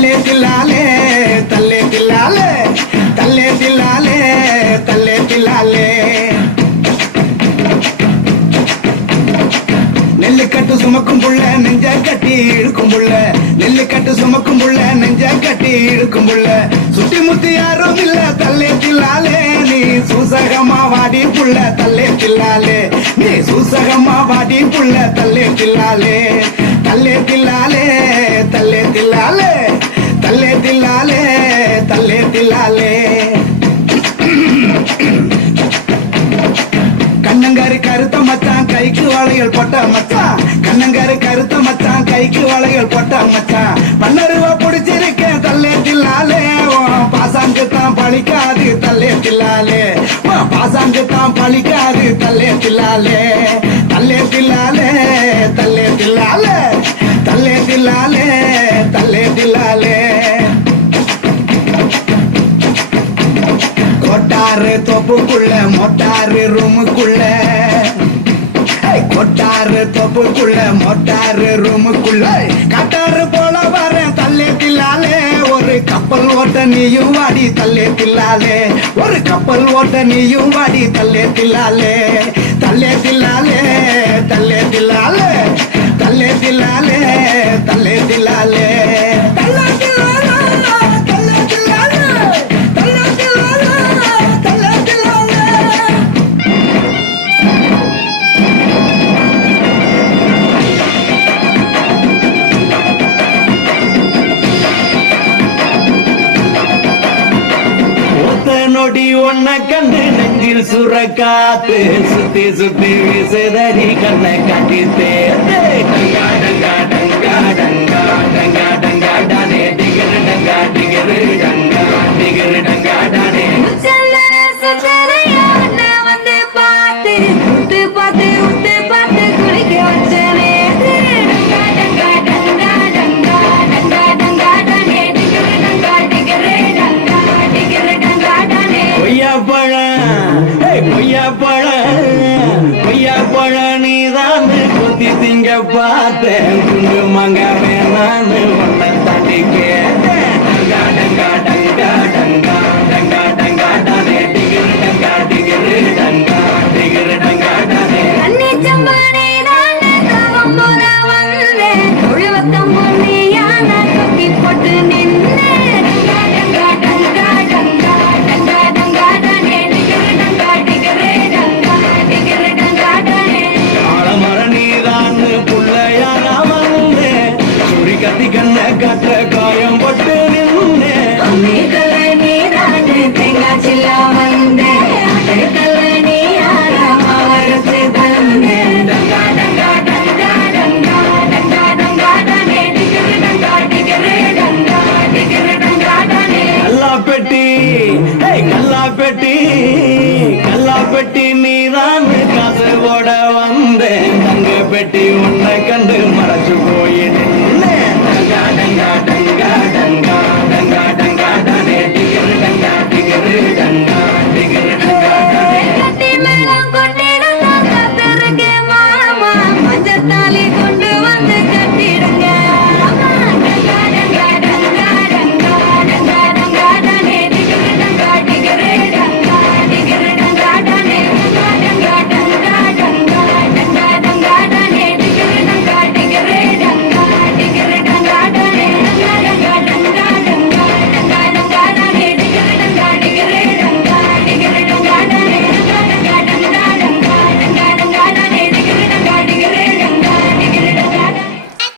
தல்லே தில்லாலே தல்லே தில்லாலே தல்லே தில்லாலே தல்லே தில்லாலே நெல்லுக்கட்டு சுமக்கும் புள்ள நெஞ்ச கட்டி இழுக்கும் புள்ள நெல்லுக்கட்டு சுமக்கும் புள்ள நெஞ்ச கட்டி இழுக்கும் புள்ள சுட்டி முத்தி யாரும் இல்ல தல்லே தில்லாலே நீ சூசகமா வாடி புள்ள தல்லே தில்லாலே நீ சூசகமா வாடி புள்ள தல்லே தில்லாலே தல்லே தில்லாலே தல்லே தில்லாலே தல்லே தில்லாலே தல்லே தில்லாலே கண்ணங்காரு கருத்த மச்சான் கைக்கு வளையல் போட்ட மச்சான் கண்ணங்காரு கருத்த மச்சான் கைக்கு வளையல் போட்ட மச்சான் பன்னருவா பிடிச்சிருக்கேன் தல்லே தில்லாலே பாசாங்கு தான் பழிக்காது தல்லே தில்லாலே பாசாங்கு தான் பழிக்காது தல்லே தில்லாலே தல்லே தில்லாலே தல்லே தில்லாலே தல்லே தில்லாலே தல்லே தில்லாலே கொட்டாரு தொப்புக்குள்ள மொட்டாரு ரூமுக்குள்ள கொட்டாரு தொப்புக்குள்ள மொட்டாரு ரூமுக்குள்ள கட்டாரு போல வரேன் தல்லே தில்லாலே ஒரு கப்பல் ஓட்ட நீயும் வாடி தல்லே தில்லாலே ஒரு கப்பல் ஓட்ட நீயும் வாடி தல்லே தில்லாலே தல்லே தில்லாலே தல்லே தில்லாலே தல்லே தில்லாலே தல்லே தில்லாலே நொடி ஒன்ன கண்டு நெஞ்சில் சுரக்காத்து சுத்தி சுத்தி வீசுதடி கண்ணை காட்டி தேர்ந்து டங்கா டங்கா டங்கா டங்கா டங்கா டங்கா டானே டிகரு டங்கா டிகரு டங்கா டிகரு டங்கா டானே வந்து பார்த்து உத்து பார்த்து உத்து பார்த்து குளிக்க வச்சனே டங்கா டங்கா டங்கா டங்கா டங்கா டங்கா டானே டிகரு டங்கா டிகரு டங்கா டிகரு டங்கா டானே கொய்யா பழம் நீதான் கொத்தி திங்க பார்த்தேன் குங்குமங்க வேணான்னு ஒன்ன தாண்டி கேட்டேன் டங்கா டங்கா டங்கா டங்கா டங்கா டங்கா டானே டிகிரு டங்கா டிகிரு டங்கா டிகிரு டங்கா டானே அன்னி சம்பானே நான் தவம் போல வந்தேன் தொழுவத்தம் பொன்னியான தொப்பி போட்டு நின்னே டங்கா டங்கா டங்கா டங்கா டங்கா டங்கா டானே டிகிரு டங்கா டிகிரு டங்கா டிகிரு டங்கா டானே ஆலமர நீதான் புள்ளையான வந்தேன் சுரி கத்தி கண்ண கற்ற காயம் பட்டு நின்னேன் அம்மிக்கல்ல நீதான் தேங்காய் சில்லா வந்தேன் அடைக்கல்ல நீயான மாவரத்து தந்தேன் டங்கா டங்கா டங்கா டங்கா டங்கா டங்கா டானே டிகிரு டங்கா டிகிரு டங்கா டிகிரு டங்கா டானே கல்லா பெட்டி நீதான் காசு போட வந்தேன் தங்க பெட்டி உன்னை கண்டு மற